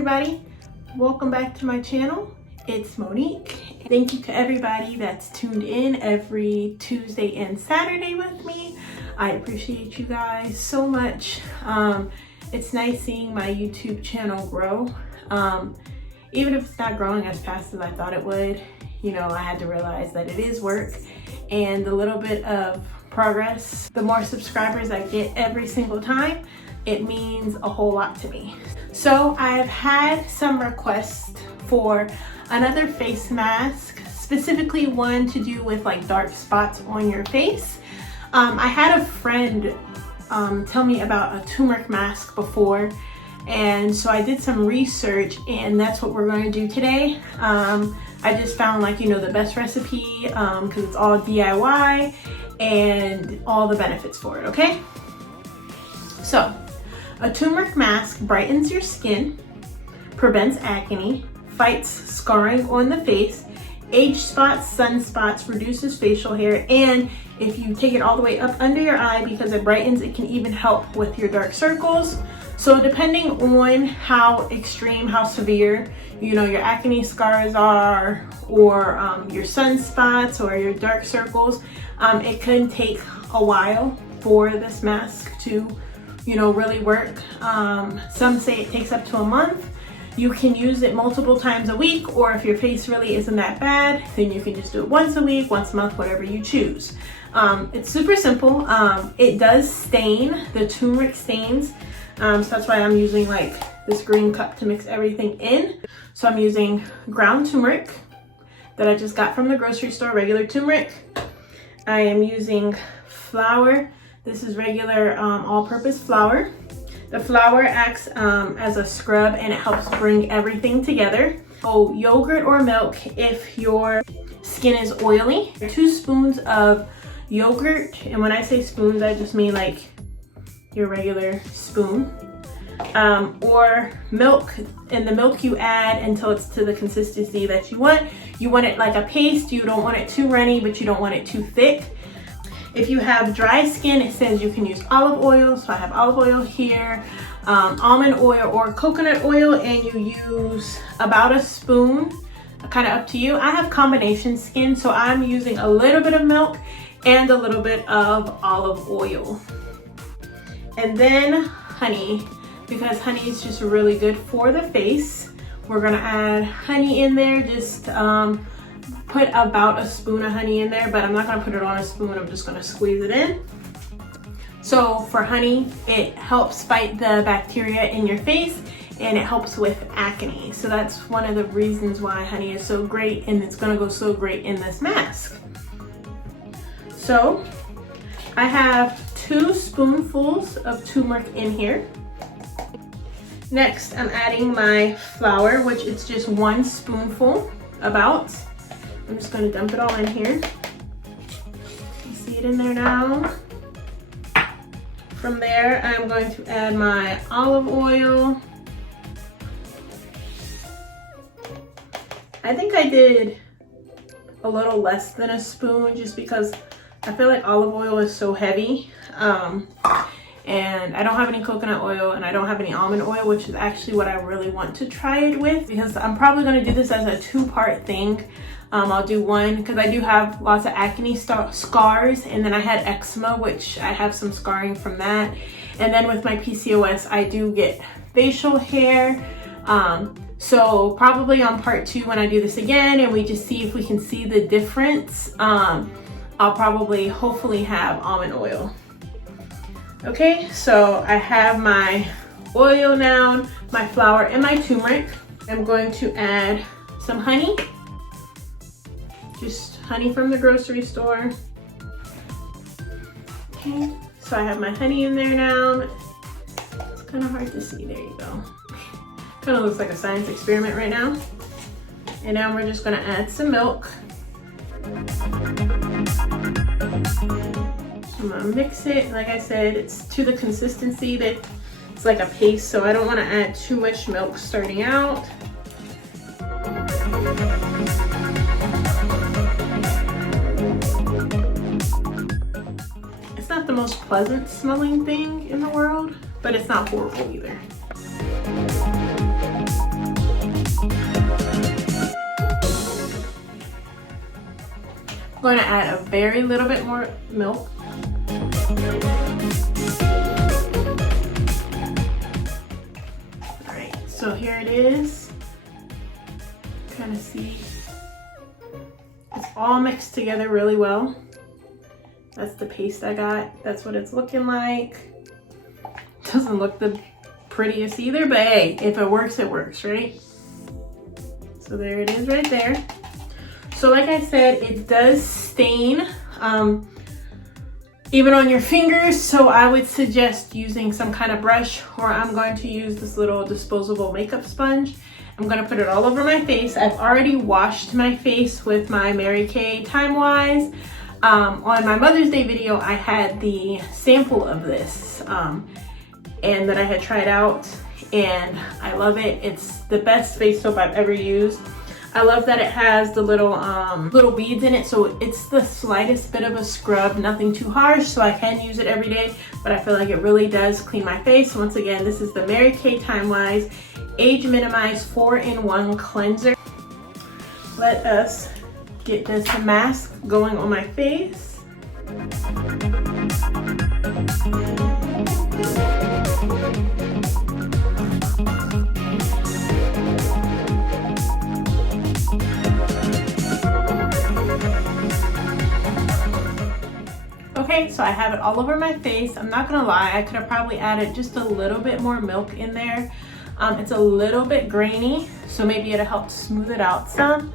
everybody, welcome back to my channel. It's Monique. Thank you to everybody that's tuned in every Tuesday and Saturday with me. I appreciate you guys so much. It's nice seeing my YouTube channel grow. Even if it's not growing as fast as I thought it would, you know, I had to realize that it is work, and the little bit of progress, the more subscribers I get every single time, it means a whole lot to me. So I've had some requests for another face mask, specifically one to do with like dark spots on your face. I had a friend tell me about a turmeric mask before, and so I did some research, and that's what we're going to do today. I just found, like, you know, the best recipe because it's all DIY and all the benefits for it, okay? So a turmeric mask brightens your skin, prevents acne, fights scarring on the face, age spots, sunspots, reduces facial hair, and if you take it all the way up under your eye, because it brightens, it can even help with your dark circles. So depending on how extreme, how severe, you know, your acne scars are, or your sunspots or your dark circles, it can take a while for this mask to, you know, really work. Some say it takes up to a month. You can use it multiple times a week, or if your face really isn't that bad, then you can just do it once a week, once a month, whatever you choose. It's super simple. It does stain, the turmeric stains. So that's why I'm using like this green cup to mix everything in. So I'm using ground turmeric that I just got from the grocery store, regular turmeric. I am using flour. This is regular all-purpose flour. The flour acts as a scrub, and it helps bring everything together. Oh, yogurt or milk if your skin is oily. 2 spoons of yogurt, and when I say spoons, I just mean like your regular spoon. Or milk, and the milk you add until it's to the consistency that you want. You want it like a paste. You don't want it too runny, but you don't want it too thick. If you have dry skin, it says you can use olive oil. So I have olive oil here, almond oil or coconut oil, and you use about a spoon, kind of up to you. I have combination skin, so I'm using a little bit of milk and a little bit of olive oil. And then honey, because honey is just really good for the face. We're gonna add honey in there, just put about a spoon of honey in there, but I'm not gonna put it on a spoon, I'm just gonna squeeze it in. So for honey, it helps fight the bacteria in your face, and it helps with acne. So that's one of the reasons why honey is so great, and it's gonna go so great in this mask. So I have 2 spoonfuls of turmeric in here. Next, I'm adding my flour, which it's just 1 spoonful about. I'm just gonna dump it all in here. You see it in there now. From there, I'm going to add my olive oil. I think I did a little less than a spoon just because I feel like olive oil is so heavy. And I don't have any coconut oil, and I don't have any almond oil, which is actually what I really want to try it with, because I'm probably going to do this as a 2-part thing. I'll do one because I do have lots of acne scars, and then I had eczema, which I have some scarring from that. And then with my PCOS, I do get facial hair. So probably on part 2, when I do this again and we just see if we can see the difference, I'll probably hopefully have almond oil. Okay, so I have my oil now, my flour, and my turmeric. I'm going to add some honey. Just honey from the grocery store. Okay, so I have my honey in there now. It's kind of hard to see, there you go. Kind of looks like a science experiment right now. And now we're just gonna add some milk. I'm gonna mix it. Like I said, it's to the consistency that it's like a paste, so I don't want to add too much milk starting out. It's not the most pleasant smelling thing in the world, but it's not horrible either. I'm going to add a very little bit more milk. All right, so here it is. Kind of see it's all mixed together really well. That's the paste I got. That's what it's looking like. Doesn't look the prettiest either, but hey, if it works, right? So there it is right there. So like I said, it does stain even on your fingers, so I would suggest using some kind of brush, or I'm going to use this little disposable makeup sponge. I'm gonna put it all over my face. I've already washed my face with my Mary Kay Time Wise. On my Mother's Day video, I had the sample of this and that I had tried out, and I love it. It's the best face soap I've ever used. I love that it has the little beads in it, so it's the slightest bit of a scrub, nothing too harsh, so I can use it every day, but I feel like it really does clean my face. Once again, this is the Mary Kay Time Wise Age Minimize 4-in-1 Cleanser. Let us get this mask going on my face. Okay, so I have it all over my face. I'm not gonna lie, I could have probably added just a little bit more milk in there. It's a little bit grainy, so maybe it'll help smooth it out some.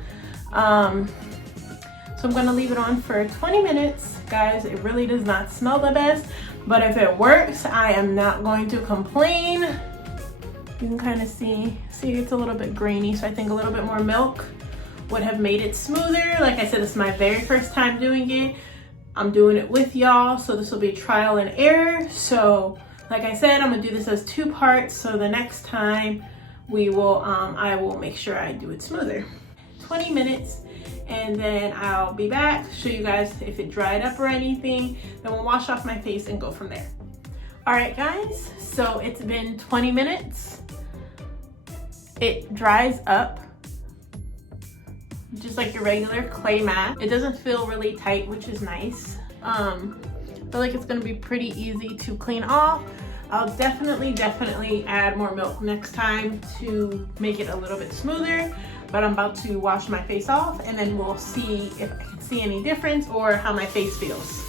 So I'm gonna leave it on for 20 minutes. Guys, it really does not smell the best, but if it works, I am not going to complain. You can kind of see it's a little bit grainy, so I think a little bit more milk would have made it smoother. Like I said, this is my very first time doing it. I'm doing it with y'all, so this will be trial and error. So like I said, I'm gonna do this as 2 parts, so the next time we will, I will make sure I do it smoother. 20 minutes, and then I'll be back, show you guys if it dried up or anything, then we'll wash off my face and go from there. All right guys, so it's been 20 minutes. It dries up just like your regular clay mat. It doesn't feel really tight, which is nice. I feel like it's gonna be pretty easy to clean off. I'll definitely add more milk next time to make it a little bit smoother, but I'm about to wash my face off, and then we'll see if I can see any difference or how my face feels.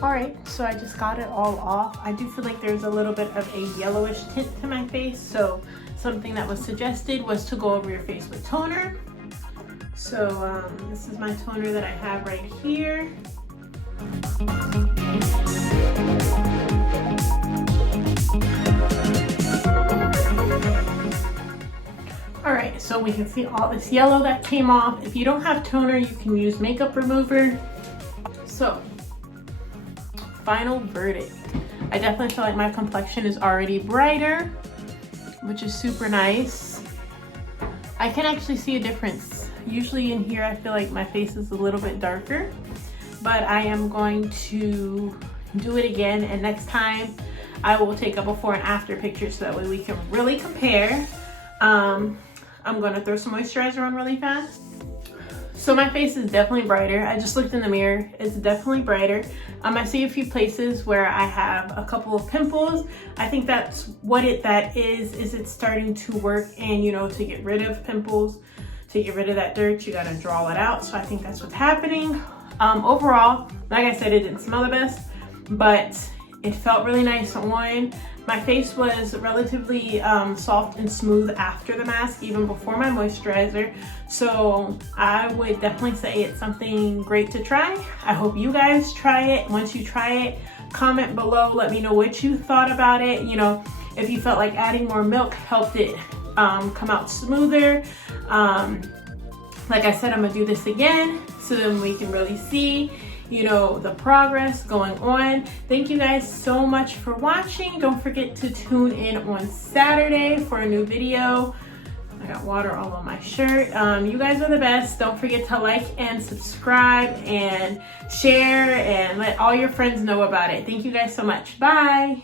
All right, so I just got it all off. I do feel like there's a little bit of a yellowish tint to my face, so something that was suggested was to go over your face with toner. So this is my toner that I have right here. All right, so we can see all this yellow that came off. If you don't have toner, you can use makeup remover. So, final verdict. I definitely feel like my complexion is already brighter, which is super nice. I can actually see a difference. Usually in here, I feel like my face is a little bit darker, but I am going to do it again, and next time I will take a before and after picture so that way we can really compare. I'm gonna throw some moisturizer on really fast. So my face is definitely brighter. I just looked in the mirror, it's definitely brighter. I see a few places where I have a couple of pimples. I think that's what that is it's starting to work, and you know, to get rid of pimples, to get rid of that dirt, you gotta draw it out. So I think that's what's happening. Overall, like I said, it didn't smell the best, but it felt really nice on. My face was relatively soft and smooth after the mask, even before my moisturizer. So I would definitely say it's something great to try. I hope you guys try it. Once you try it, comment below, let me know what you thought about it. You know, if you felt like adding more milk helped it come out smoother. Like I said, I'm gonna do this again so then we can really see, you know, the progress going on. Thank you guys so much for watching. Don't forget to tune in on Saturday for a new video. I got water all on my shirt. You guys are the best. Don't forget to like and subscribe and share and let all your friends know about it. Thank you guys so much. Bye.